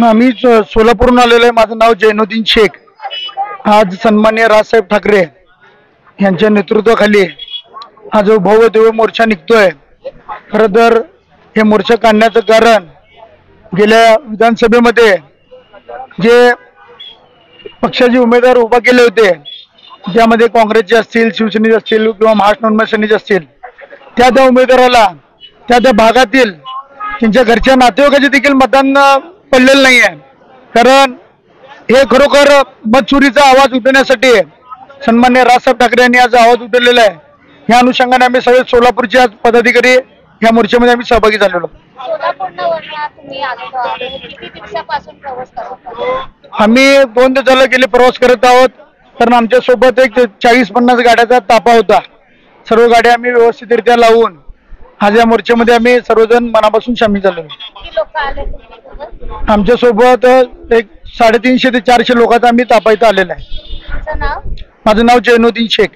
आम्ही सोलापूरहून आलेलो आहे। माझं नाव जैनुद्दीन शेख। आज सन्माननीय राजसाहेब ठाकरे यांच्या नेतृत्वाखाली हा जो भव्य दिव्य मोर्चा निघतोय, खरं तर हे मोर्चा काढण्याचं कारण गेल्या विधानसभेमध्ये जे पक्षाचे उमेदवार उभा केले होते, ज्यामध्ये काँग्रेसचे असतील, शिवसेनेचे असतील किंवा महाराष्ट्र नवनिर्माण सेनेचे असतील, त्या उमेदवाराला त्या भागातील त्यांच्या घरच्या नातेवाईकाचे देखील मतदान पडलेलं नाही आहे। कारण हे खरोखर मतचोरीचा आवाज उठवण्यासाठी सन्माननीय राजसाहेब ठाकरे यांनी आज आवाज उठवलेला आहे। या अनुषंगाने आम्ही सगळे सोलापूरचे आज पदाधिकारी या मोर्चामध्ये आम्ही सहभागी झालेलो। आम्ही 2 दिवस झाले गेले प्रवास करत आहोत, कारण आमच्या सोबत एक 40-50 गाड्याचा ताफा होता। सर्व गाड्या आम्ही व्यवस्थितरित्या लावून आज या मोर्चामध्ये आम्ही सर्वजण मनापासून सामील झालो। आमच्या सोबत एक 350 ते 400 लोकांचा आम्ही ताफा इथं आलेला आहे। माझं नाव जैनुद्दीन शेख।